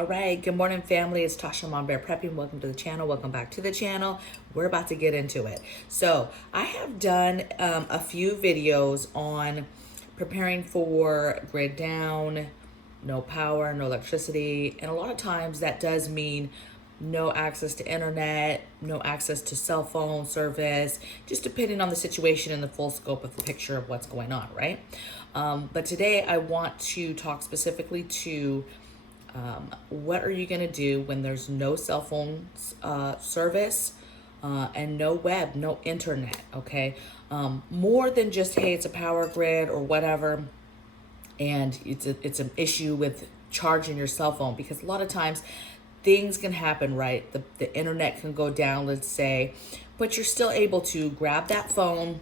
All right, good morning, family. It's Tasha MamabearPrepping. Welcome to the channel. Welcome back to the channel. We're about to get into it. So I have done a few videos on preparing for grid down, no power, no electricity, and a lot of times that does mean no access to internet, no access to cell phone service, just depending on the situation and the full scope of the picture of what's going on, right? But today I want to talk specifically to what are you going to do when there's no cell phone service and no web, no internet, okay? More than just, hey, it's a power grid or whatever, and it's an issue with charging your cell phone, because a lot of times things can happen, right? The internet can go down, let's say, but you're still able to grab that phone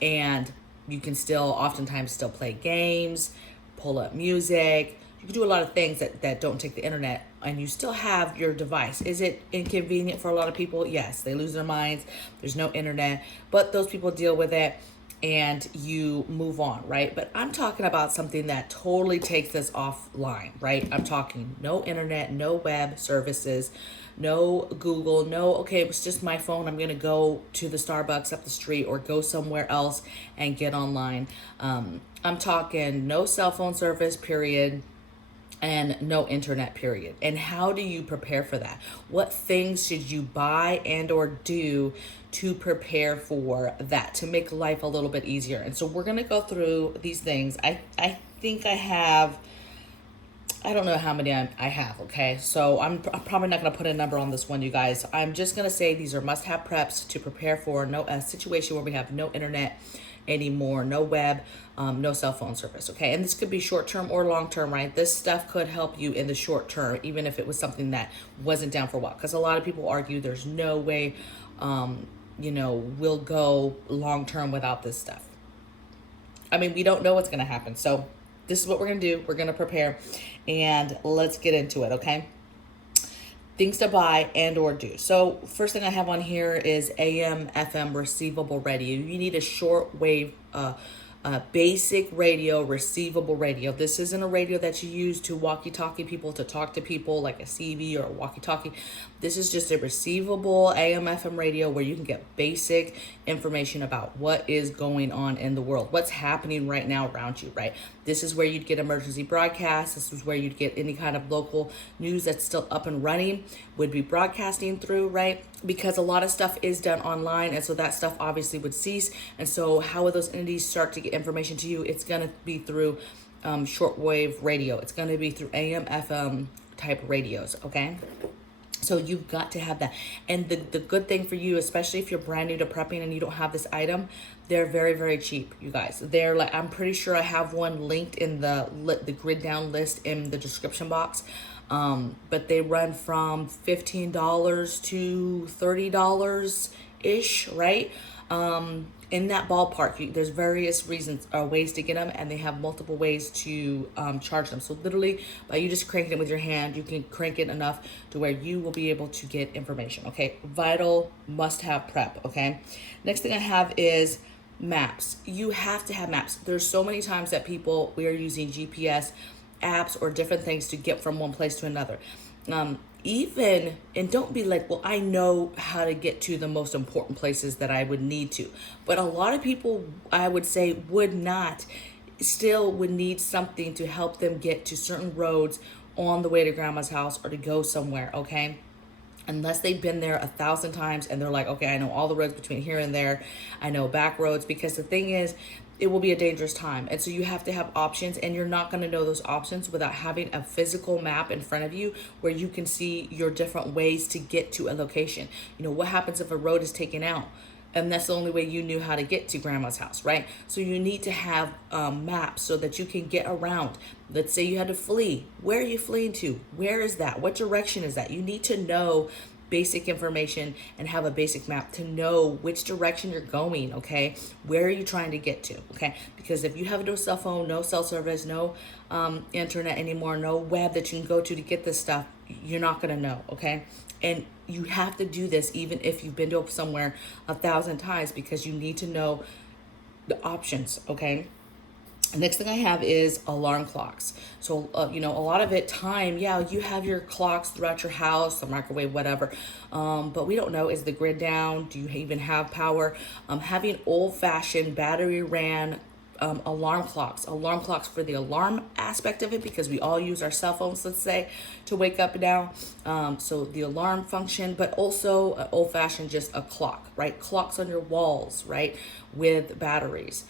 and you can still oftentimes still play games, pull up music. You can do a lot of things that don't take the internet, and you still have your device. Is it inconvenient for a lot of people? Yes, they lose their minds. There's no internet, but those people deal with it and you move on, right? But I'm talking about something that totally takes this offline, right? I'm talking no internet, no web services, no Google, no, okay, it was just my phone. I'm gonna go to the Starbucks up the street or go somewhere else and get online. I'm talking no cell phone service, period, and no internet, period. And how do you prepare for that? What things should you buy and or do to prepare for that, to make life a little bit easier? And so we're going to go through these things. I think I don't know how many I have, okay? So I'm probably not going to put a number on this one, you guys. I'm just going to say these are must-have preps to prepare for a situation where we have no internet anymore, no web, no cell phone service, okay? And this could be short-term or long-term, right? This stuff could help you in the short term, even if it was something that wasn't down for a while, because a lot of people argue there's no way, we'll go long-term without this stuff. I mean, we don't know what's gonna happen. So this is what we're gonna do. We're gonna prepare, and let's get into it, okay? Things to buy and or do. So first thing I have on here is AM, FM receivable radio. You need a short wave, basic radio, receivable radio. This isn't a radio that you use to walkie-talkie people, to talk to people like a CB or a walkie-talkie. This is just a receivable AM, FM radio where you can get basic information about what is going on in the world, what's happening right now around you, right? This is where you'd get emergency broadcasts. This is where you'd get any kind of local news that's still up and running, would be broadcasting through, right? Because a lot of stuff is done online, and so that stuff obviously would cease. And so how would those entities start to get information to you? It's going to be through shortwave radio. It's going to be through AM, FM type radios, okay? So you've got to have that. And the good thing for you, especially if you're brand new to prepping and you don't have this item, they're very, very cheap, you guys. They're like, I'm pretty sure I have one linked in the grid down list in the description box. But they run from $15 to $30-ish, right? In that ballpark. There's various reasons or ways to get them, and they have multiple ways to charge them. So literally, by you just cranking it with your hand, you can crank it enough to where you will be able to get information, okay? Vital, must-have prep, okay? Next thing I have is maps. You have to have maps. There's so many times that we are using GPS apps or different things to get from one place to another. And don't be like, well, I know how to get to the most important places that I would need to. But a lot of people, I would say, would need something to help them get to certain roads on the way to grandma's house or to go somewhere, okay? Unless they've been there 1,000 times and they're like, okay, I know all the roads between here and there. I know back roads, because the thing is, it will be a dangerous time. And so you have to have options, and you're not going to know those options without having a physical map in front of you where you can see your different ways to get to a location. You know, what happens if a road is taken out? And that's the only way you knew how to get to grandma's house, right? So you need to have maps so that you can get around. Let's say you had to flee. Where are you fleeing to? Where is that? What direction is that? You need to know basic information and have a basic map to know which direction you're going, okay? Where are you trying to get to, okay? Because if you have no cell phone, no cell service, no internet anymore, no web that you can go to get this stuff, you're not gonna know, okay? And you have to do this even if you've been to somewhere 1,000 times, because you need to know the options, okay? Next thing I have is alarm clocks. So, you know, a lot of it time, yeah, you have your clocks throughout your house, the microwave, whatever. But we don't know, is the grid down? Do you even have power? Having old fashioned battery ran alarm clocks for the alarm aspect of it, because we all use our cell phones, let's say, to wake up now. So the alarm function, but also old fashioned, just a clock, right? Clocks on your walls, right? With batteries.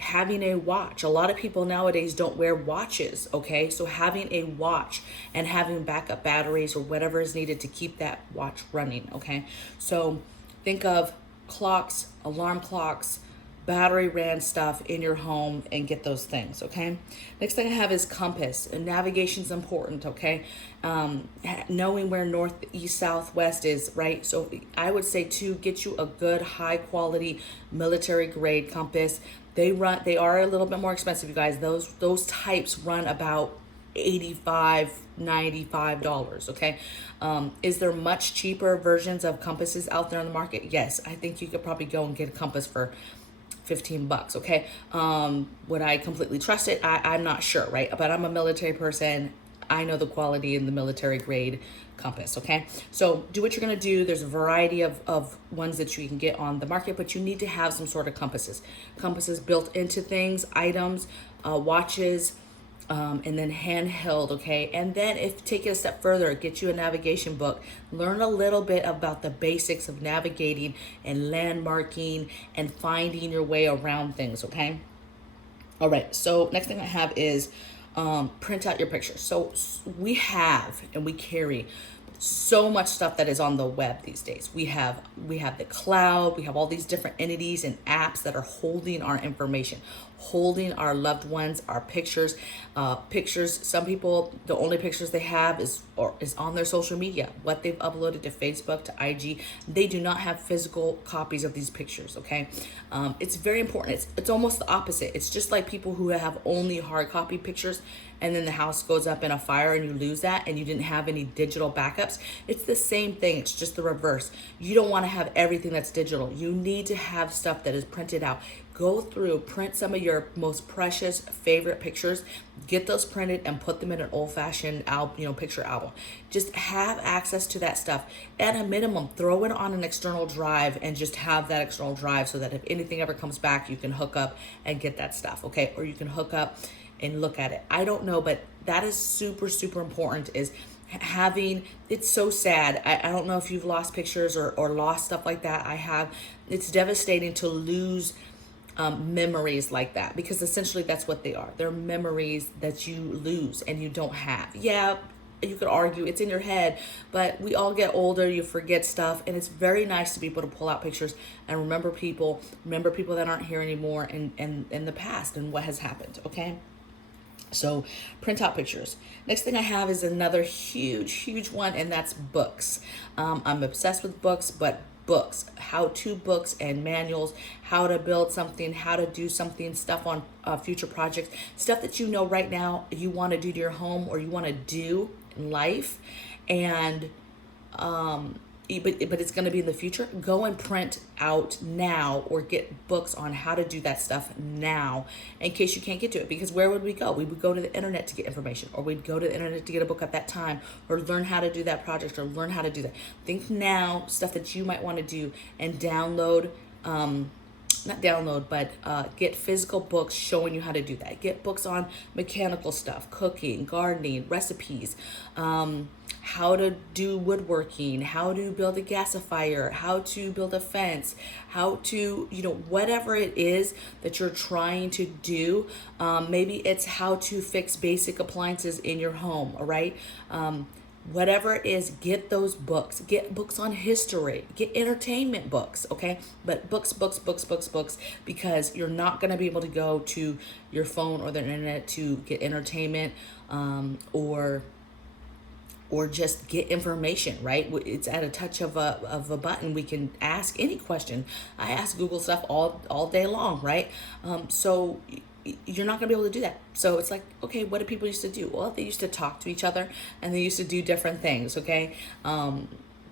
Having a watch. A lot of people nowadays don't wear watches, okay? So having a watch and having backup batteries or whatever is needed to keep that watch running, okay? So think of clocks, alarm clocks, battery ran stuff in your home, and get those things, okay? Next thing I have is compass. And navigation's important, okay? Knowing where north, east, south, west is, right? So I would say to get you a good high quality military grade compass. They are a little bit more expensive, you guys. Those types run about $85, $95, okay? Is there much cheaper versions of compasses out there on the market? Yes, I think you could probably go and get a compass for $15, okay? Would I completely trust it? I'm not sure, right? But I'm a military person. I know the quality in the military grade compass, okay? So do what you're gonna do. There's a variety of ones that you can get on the market, but you need to have some sort of compasses. Compasses built into things, items, watches, and then handheld, okay? And then if take it a step further, get you a navigation book, learn a little bit about the basics of navigating and landmarking and finding your way around things, okay? All right, so next thing I have is print out your pictures. So we have and we carry so much stuff that is on the web these days. We have the cloud, we have all these different entities and apps that are holding our information, holding our loved ones, our pictures. Some people, the only pictures they have is on their social media, what they've uploaded to Facebook, to IG. They do not have physical copies of these pictures, okay? It's very important. It's almost the opposite. It's just like people who have only hard copy pictures, and then the house goes up in a fire and you lose that and you didn't have any digital backups. It's the same thing. It's just the reverse. You don't want to have everything that's digital. You need to have stuff that is printed out. Go through, print some of your most precious favorite pictures, get those printed and put them in an old-fashioned picture album. Just have access to that stuff. At a minimum, throw it on an external drive and just have that external drive so that if anything ever comes back, you can hook up and get that stuff, okay? Or you can hook up and look at it. I don't know, but that is super, super important, is having, it's so sad. I don't know if you've lost pictures or lost stuff like that. I have. It's devastating to lose memories like that, because essentially that's what they are. They're memories that you lose and you don't have. Yeah, you could argue it's in your head, but we all get older, you forget stuff, and it's very nice to be able to pull out pictures and remember people that aren't here anymore, and in the past and what has happened, okay? So print out pictures. Next thing I have is another huge one, and that's books. I'm obsessed with books, but books, how-to books and manuals, how to build something, how to do something, stuff on future projects, stuff that you know right now you want to do to your home or you want to do in life, and but it's going to be in the future. Go and print out now, or get books on how to do that stuff now in case you can't get to it. Because where would we go? We would go to the internet to get information, or we'd go to the internet to get a book at that time, or learn how to do that project, or learn how to do that. Think now, stuff that you might want to do, and download, not download, but get physical books showing you how to do that. Get books on mechanical stuff, cooking, gardening, recipes, how to do woodworking, how to build a gasifier, how to build a fence, how to, whatever it is that you're trying to do. Maybe it's how to fix basic appliances in your home, all right? Whatever it is, get those books. Get books on history. Get entertainment books, okay? But books, because you're not going to be able to go to your phone or the internet to get entertainment, or just get information, right? It's at a touch of a button. We can ask any question. I ask Google stuff all day long, right? So you're not gonna be able to do that. So it's like, okay, what did people used to do? Well, they used to talk to each other and they used to do different things, okay?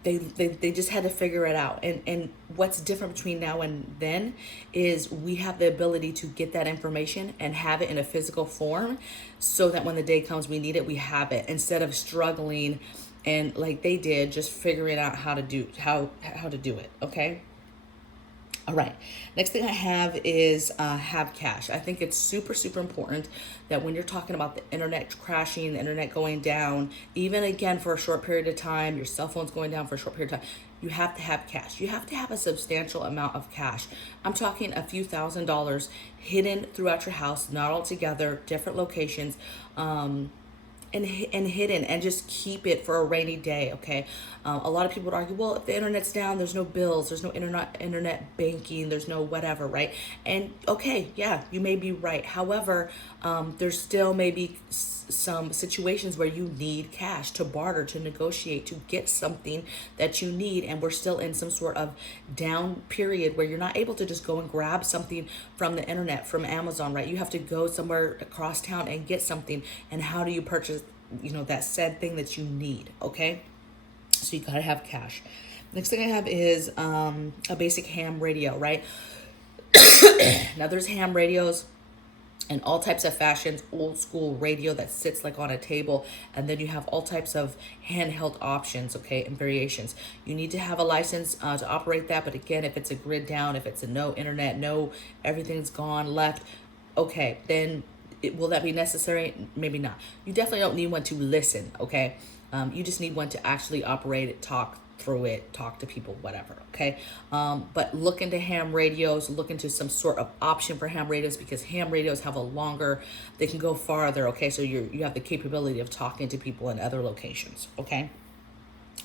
they just had to figure it out. And what's different between now and then is we have the ability to get that information and have it in a physical form, so that when the day comes we need it, we have it, instead of struggling and like they did, just figuring out how to do it. Okay. All right. Next thing I have is have cash. I think it's super, super important that when you're talking about the internet crashing, the internet going down, even again for a short period of time, your cell phone's going down for a short period of time, you have to have cash. You have to have a substantial amount of cash. I'm talking a few $1,000s hidden throughout your house, not all together, different locations. And hidden, and just keep it for a rainy day. Okay. A lot of people would argue, well, if the internet's down, there's no bills, there's no internet banking, there's no whatever, right? And okay, yeah, you may be right. However, there's still maybe some situations where you need cash to barter, to negotiate, to get something that you need, and we're still in some sort of down period where you're not able to just go and grab something from the internet, from Amazon, right? You have to go somewhere across town and get something. And how do you purchase, that said thing that you need? Okay. So you gotta have cash. Next thing I have is a basic ham radio, right? Now there's ham radios and all types of fashions, old school radio that sits like on a table, and then you have all types of handheld options, okay, and variations. You need to have a license to operate that, but again, if it's a grid down, if it's a no internet, no, everything's gone left, okay, then will that be necessary? Maybe not. You definitely don't need one to listen, okay? You just need one to actually operate it, talk through it, talk to people, whatever, okay? But look into ham radios, look into some sort of option for ham radios, because ham radios have a longer, they can go farther, okay? So you have the capability of talking to people in other locations, okay?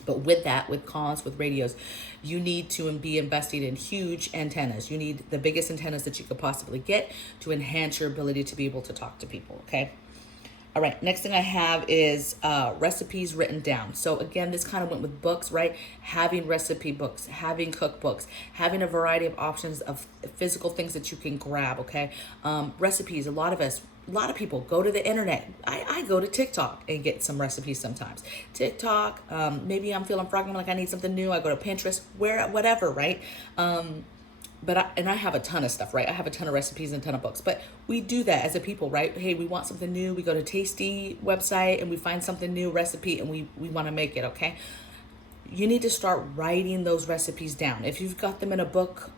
But with that, with comms, with radios, you need to be investing in huge antennas. You need the biggest antennas that you could possibly get to enhance your ability to be able to talk to people, okay? All right, next thing I have is recipes written down. So again, this kind of went with books, right? Having recipe books, having cookbooks, having a variety of options of physical things that you can grab, okay? Recipes, a lot of people go to the internet. I go to TikTok and get some recipes sometimes. TikTok, maybe I'm feeling froggy, like I need something new. I go to Pinterest, whatever, right? But I have a ton of stuff, right? I have a ton of recipes and a ton of books, but we do that as a people, right? Hey, we want something new. We go to Tasty website and we find something new recipe and we want to make it, okay? You need to start writing those recipes down. If you've got them in a book,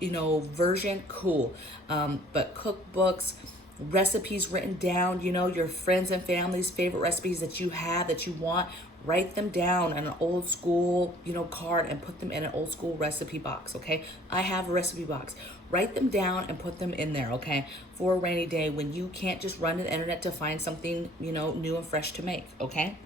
version, cool. But cookbooks, recipes written down, your friends and family's favorite recipes that you have, that you want, write them down on an old school, card, and put them in an old school recipe box, okay? I have a recipe box. Write them down and put them in there, okay? For a rainy day when you can't just run to the internet to find something, new and fresh to make, okay?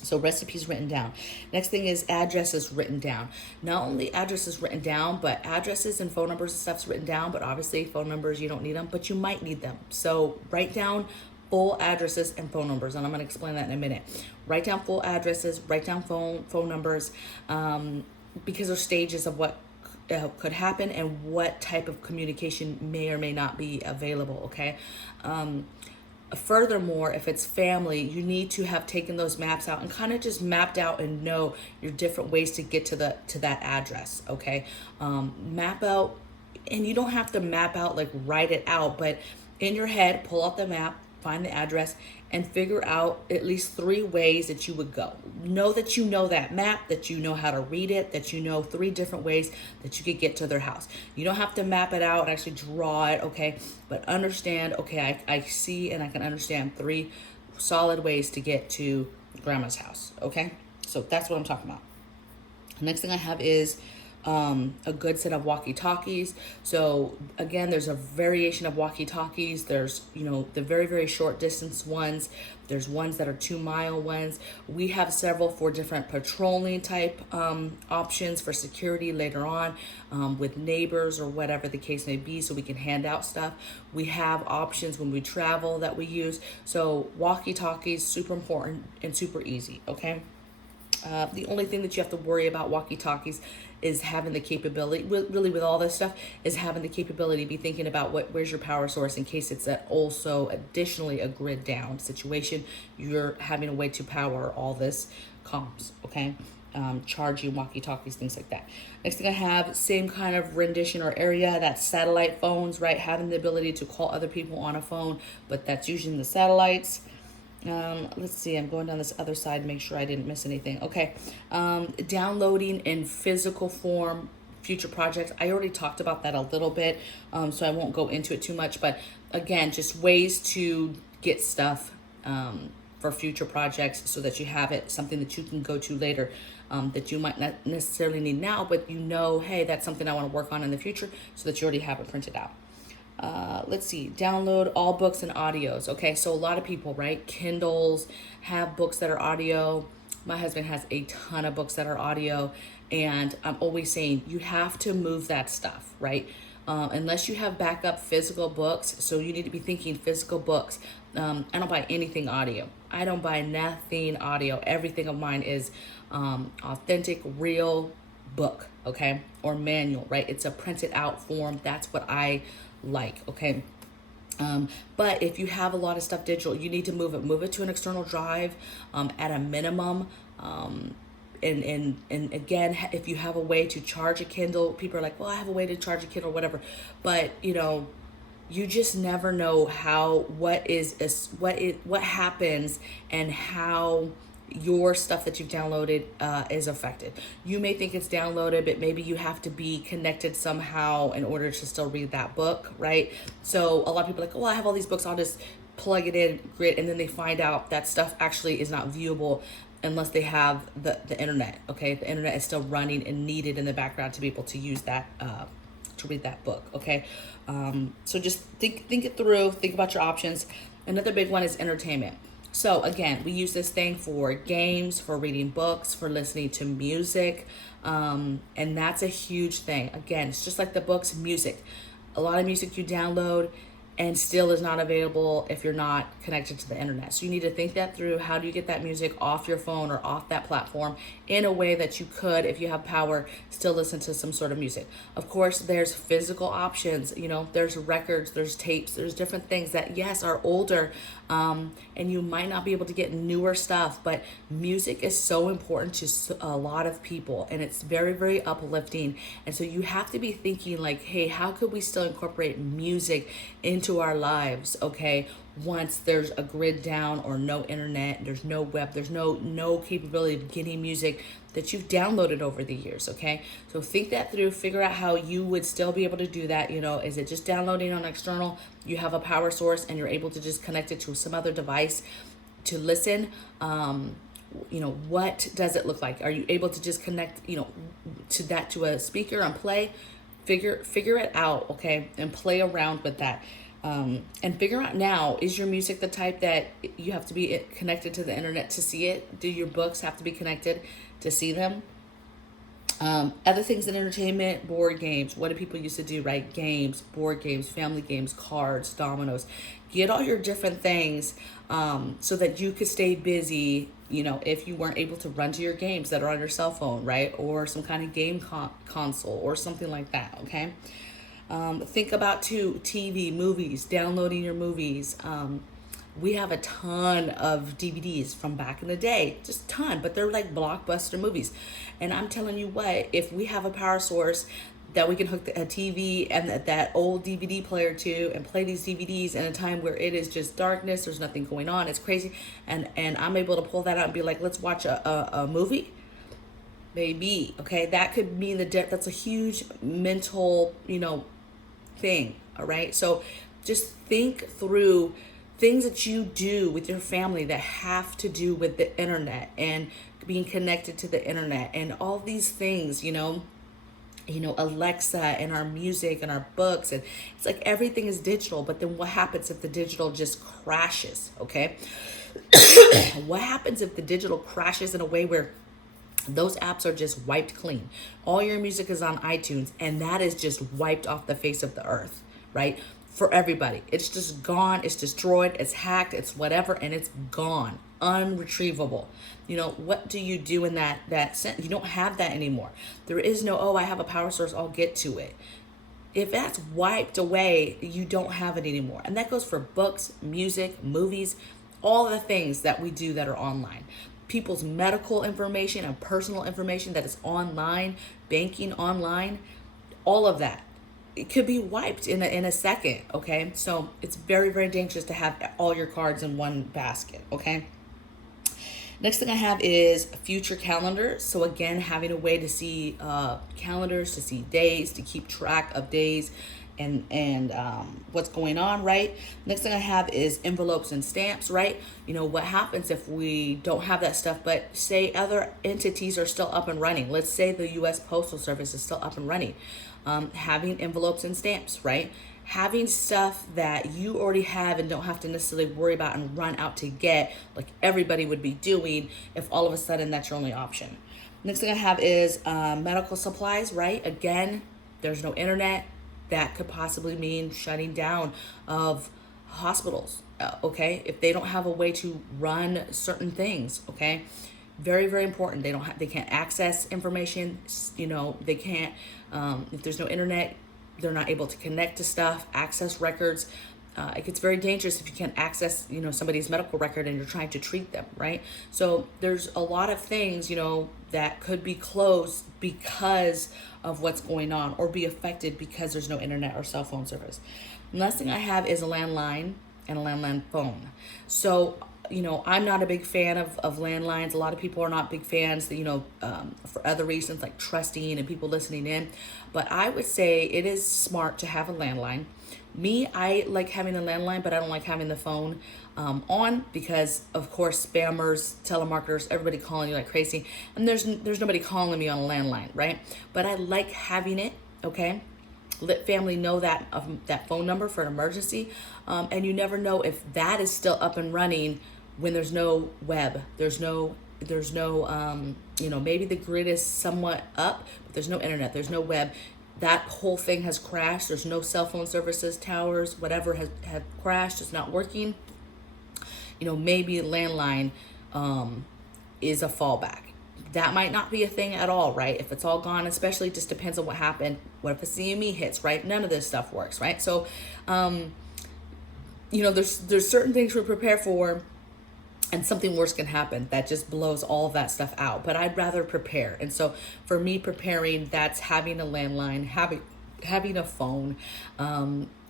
So recipes written down. Next thing is addresses written down. Not only addresses written down, but addresses and phone numbers and stuff's written down, but obviously phone numbers, you don't need them, but you might need them. So write down full addresses and phone numbers, and I'm going to explain that in a minute. Write down full addresses, write down phone numbers, because there's stages of what could happen and what type of communication may or may not be available, okay? Furthermore, if it's family, you need to have taken those maps out and kind of just mapped out and know your different ways to get to that address, okay? Map out, and you don't have to map out, like write it out, but in your head, pull out the map, find the address, and figure out at least 3 ways that you would go. Know that you know that map, that you know how to read it, that you know 3 different ways that you could get to their house. You don't have to map it out and actually draw it, okay? But understand, okay, I see and I can understand 3 solid ways to get to grandma's house, okay? So that's what I'm talking about. Next thing I have is a good set of walkie talkies. So again, there's a variation of walkie talkies. There's, the very, very short distance ones. There's ones that are 2-mile ones. We have several for different patrolling type options for security later on with neighbors or whatever the case may be, so we can hand out stuff. We have options when we travel that we use. So walkie talkies, super important and super easy, okay? The only thing that you have to worry about walkie talkies is having the capability, really with all this stuff, is having the capability to be thinking about where's your power source in case it's also additionally a grid down situation. You're having a way to power all this comms, okay? charging walkie talkies, things like that. Next thing I have, same kind of rendition or area, that's satellite phones, right? Having the ability to call other people on a phone, but that's using the satellites. Let's see, I'm going down this other side, make sure I didn't miss anything. Okay, downloading in physical form future projects. I already talked about that a little bit, so I won't go into it too much, but again, just ways to get stuff for future projects so that you have it, something that you can go to later, that you might not necessarily need now, but you know, hey, that's something I want to work on in the future, so that you already have it printed out. Let's see, download all books and audios. Okay, so a lot of people, right, Kindles have books that are audio. My husband has a ton of books that are audio, and I'm always saying you have to move that stuff, right? Unless you have backup physical books, so you need to be thinking physical books. I don't buy anything audio. I don't buy nothing audio. Everything of mine is authentic, real book, okay, or manual, right? It's a printed out form. That's what I like, okay. But if you have a lot of stuff digital, you need to move it to an external drive at a minimum. And again, if you have a way to charge a Kindle, people are like, well, I have a way to charge a Kindle, whatever. But you know, you just never know what happens and how your stuff that you've downloaded is affected. You may think it's downloaded, but maybe you have to be connected somehow in order to still read that book, right? So a lot of people are like, oh, I have all these books, I'll just plug it in, grid, and then they find out that stuff actually is not viewable unless they have the internet, okay? The internet is still running and needed in the background to be able to use that, to read that book, okay? So just think it through, think about your options. Another big one is entertainment. So again, we use this thing for games, for reading books, for listening to music, and that's a huge thing. Again, it's just like the books, music. A lot of music you download and still is not available if you're not connected to the internet. So you need to think that through. How do you get that music off your phone or off that platform in a way that you could, if you have power, still listen to some sort of music? Of course, there's physical options. You know, there's records, there's tapes, there's different things that, yes, are older, and you might not be able to get newer stuff, but music is so important to a lot of people, and it's very, very uplifting. And so you have to be thinking like, hey, how could we still incorporate music into our lives, okay, once there's a grid down or no internet, there's no web, there's no capability of getting music that you've downloaded over the years, okay? So think that through, figure out how you would still be able to do that. You know, is it just downloading on external? You have a power source and you're able to just connect it to some other device to listen. You know, what does it look like? Are you able to just connect, you know, to a speaker and play? Figure it out, okay, and play around with that. And figure out now, is your music the type that you have to be connected to the internet to see it? Do your books have to be connected to see them? Other things in entertainment, board games. What do people used to do, right? Games, board games, family games, cards, dominoes. Get all your different things so that you could stay busy, you know, if you weren't able to run to your games that are on your cell phone, right? Or some kind of game console or something like that, okay? Think about TV, movies, downloading your movies. We have a ton of DVDs from back in the day, just a ton, but they're like blockbuster movies. And I'm telling you what, if we have a power source that we can hook a TV and that old DVD player to and play these DVDs in a time where it is just darkness, there's nothing going on, it's crazy, and I'm able to pull that out and be like, let's watch a movie. Maybe, okay, that could mean that's a huge mental, you know, thing. All right, so just think through things that you do with your family that have to do with the internet and being connected to the internet and all these things, you know, Alexa and our music and our books, and it's like everything is digital. But then what happens if the digital just crashes? Okay, what happens if the digital crashes in a way where those apps are just wiped clean? All your music is on iTunes and that is just wiped off the face of the earth, right? For everybody. It's just gone, it's destroyed, it's hacked, it's whatever, and it's gone, unretrievable. You know, what do you do in that sense? You don't have that anymore. There is no, oh, I have a power source, I'll get to it. If that's wiped away, you don't have it anymore. And that goes for books, music, movies, all the things that we do that are online. people's medical information and personal information that is online, banking online, all of that. It could be wiped in a second, okay? So it's very, very dangerous to have all your cards in one basket, okay? Next thing I have is future calendars. So again, having a way to see calendars, to see days, to keep track of days and what's going on, right? Next thing I have is envelopes and stamps, right? You know, what happens if we don't have that stuff, but say other entities are still up and running. Let's say the U.S. Postal Service is still up and running. Having envelopes and stamps, right? Having stuff that you already have and don't have to necessarily worry about and run out to get, like everybody would be doing if all of a sudden that's your only option. Next thing I have is medical supplies, right? Again, there's no internet. That could possibly mean shutting down of hospitals, okay? If they don't have a way to run certain things, okay? Very, very important. They can't access information, you know, they can't, if there's no internet, they're not able to connect to stuff, access records. It gets very dangerous if you can't access, you know, somebody's medical record and you're trying to treat them, right? So there's a lot of things, you know, that could be closed because of what's going on, or be affected because there's no internet or cell phone service. The last thing I have is a landline and a landline phone. So, you know, I'm not a big fan of landlines. A lot of people are not big fans, you know, for other reasons like trusting and people listening in. But I would say it is smart to have a landline. Me, I like having a landline, but I don't like having the phone on because, of course, spammers, telemarketers, everybody calling you like crazy. And there's nobody calling me on a landline, right? But I like having it, okay? Let family know that that phone number for an emergency. And you never know if that is still up and running when there's no web. There's no you know, maybe the grid is somewhat up, but there's no internet, there's no web. That whole thing has crashed. There's no cell phone services, towers, whatever has crashed. It's not working. You know, maybe a landline is a fallback. That might not be a thing at all, right? If it's all gone, especially, it just depends on what happened. What if a CME hits, right? None of this stuff works, right? So, you know, there's certain things we're prepared for, and something worse can happen that just blows all of that stuff out. But I'd rather prepare. And so for me, preparing, that's having a landline, having a phone.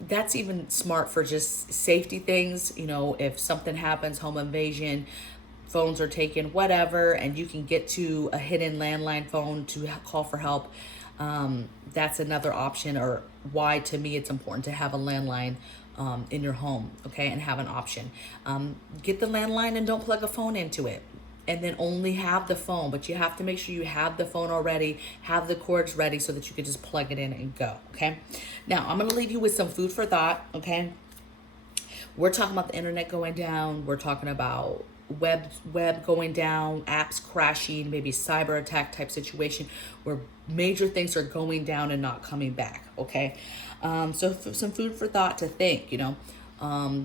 That's even smart for just safety things. You know, if something happens, home invasion, phones are taken, whatever, and you can get to a hidden landline phone to call for help. That's another option, or why to me it's important to have a landline in your home, okay, and have an option. Get the landline and don't plug a phone into it, and then only have the phone, but you have to make sure you have the phone already, have the cords ready so that you can just plug it in and go, okay? Now, I'm gonna leave you with some food for thought, okay? We're talking about the internet going down, we're talking about web going down, apps crashing, maybe cyber attack type situation where major things are going down and not coming back, okay? So some food for thought to think, you know,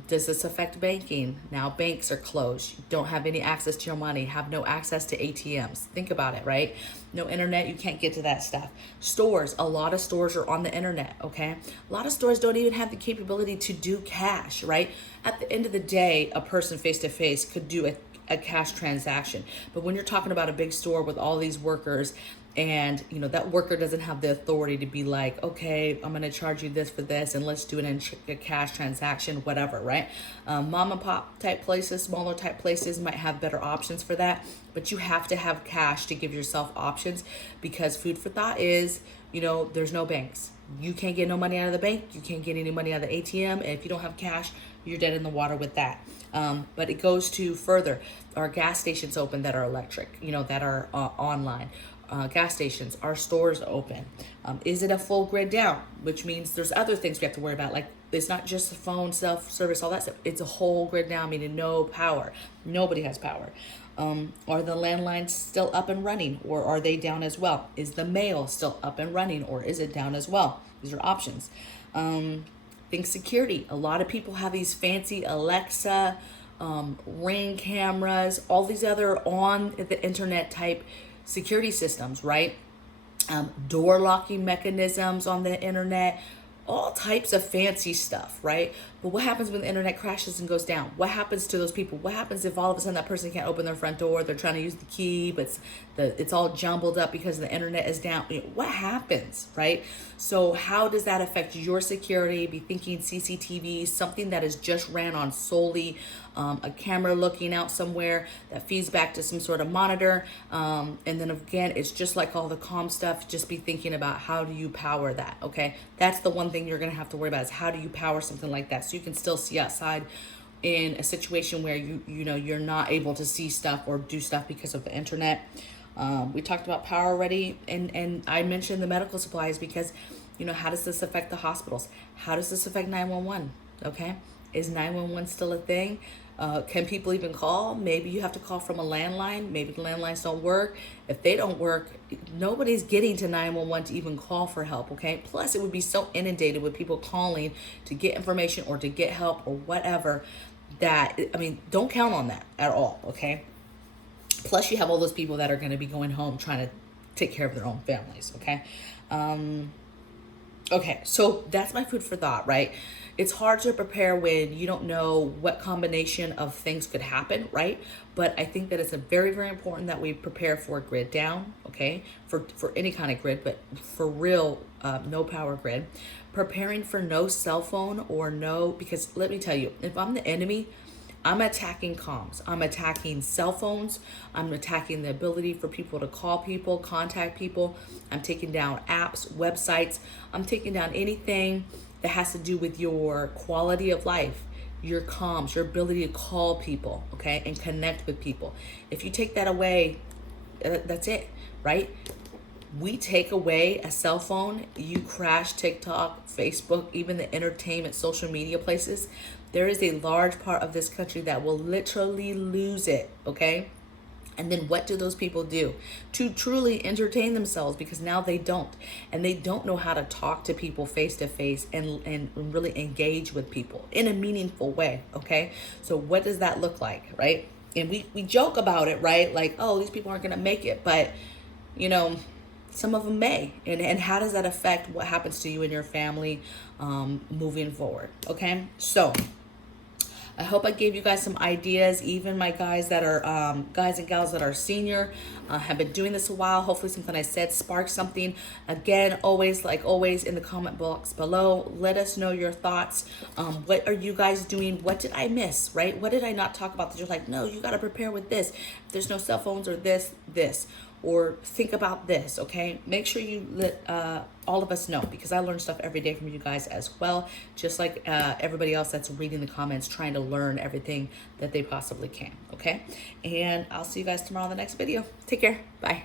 does this affect banking? Now banks are closed. You don't have any access to your money, have no access to ATMs. Think about it, right? No internet, you can't get to that stuff. Stores, a lot of stores are on the internet, okay? A lot of stores don't even have the capability to do cash, right? At the end of the day, a person face-to-face could do a cash transaction. But when you're talking about a big store with all these workers, and you know that worker doesn't have the authority to be like, okay, I'm gonna charge you this for this, and let's do it in a cash transaction, whatever, right? Mom and pop type places, smaller type places might have better options for that, but you have to have cash to give yourself options, because food for thought is, you know, there's no banks. You can't get no money out of the bank. You can't get any money out of the ATM. And if you don't have cash, you're dead in the water with that. But it goes to further. Our gas stations open that are electric, you know, that are online. Gas stations, our stores open. Is it a full grid down? Which means there's other things we have to worry about. Like, it's not just the phone, self-service, all that stuff. It's a whole grid down, meaning no power. Nobody has power. Are the landlines still up and running, or are they down as well? Is the mail still up and running, or is it down as well? These are options. Think security. A lot of people have these fancy Alexa, Ring cameras, all these other on the internet type security systems, right? Door locking mechanisms on the internet. all types of fancy stuff, right? But what happens when the internet crashes and goes down? What happens to those people? What happens if all of a sudden that person can't open their front door? They're trying to use the key, but it's all jumbled up because the internet is down. What happens, right? So how does that affect your security? Be thinking CCTV, something that is just ran on solely a camera looking out somewhere that feeds back to some sort of monitor. And then again, it's just like all the comm stuff. Just be thinking about how do you power that, okay? That's the one thing you're gonna have to worry about is how do you power something like that so you can still see outside in a situation where you're not able to see stuff or do stuff because of the internet. We talked about power already, and I mentioned the medical supplies because, how does this affect the hospitals? How does this affect 911? Okay, is 911 still a thing? Can people even call? Maybe you have to call from a landline. Maybe the landlines don't work. If they don't work, nobody's getting to 911 to even call for help, okay? Plus, it would be so inundated with people calling to get information or to get help or whatever that, don't count on that at all, okay? Plus, you have all those people that are going to be going home trying to take care of their own families, okay? Okay, so that's my food for thought, right? It's hard to prepare when you don't know what combination of things could happen, right? But I think that it's very, very important that we prepare for a grid down, okay? For any kind of grid, but for real, no power grid. Preparing for no cell phone or because let me tell you, if I'm the enemy, I'm attacking comms. I'm attacking cell phones. I'm attacking the ability for people to call people, contact people. I'm taking down apps, websites. I'm taking down anything that has to do with your quality of life, your comms, your ability to call people, okay, and connect with people. If you take that away, that's it, right? We take away a cell phone, you crash TikTok, Facebook, even the entertainment, social media places. There is a large part of this country that will literally lose it, okay? And then what do those people do to truly entertain themselves? Because now they don't. And they don't know how to talk to people face to face and really engage with people in a meaningful way, okay? So what does that look like, right? And we joke about it, right? Like, oh, these people aren't going to make it. But, some of them may. And how does that affect what happens to you and your family moving forward, okay? So I hope I gave you guys some ideas. Even my guys that are guys and gals that are senior have been doing this a while. Hopefully something I said sparked something. Again, always in the comment box below, let us know your thoughts. What are you guys doing? What did I miss, right? What did I not talk about that you're like, no, you got to prepare with this. If there's no cell phones or this, or think about this, okay? Make sure you let all of us know, because I learn stuff every day from you guys as well, just like everybody else that's reading the comments, trying to learn everything that they possibly can, okay? And I'll see you guys tomorrow in the next video. Take care. Bye.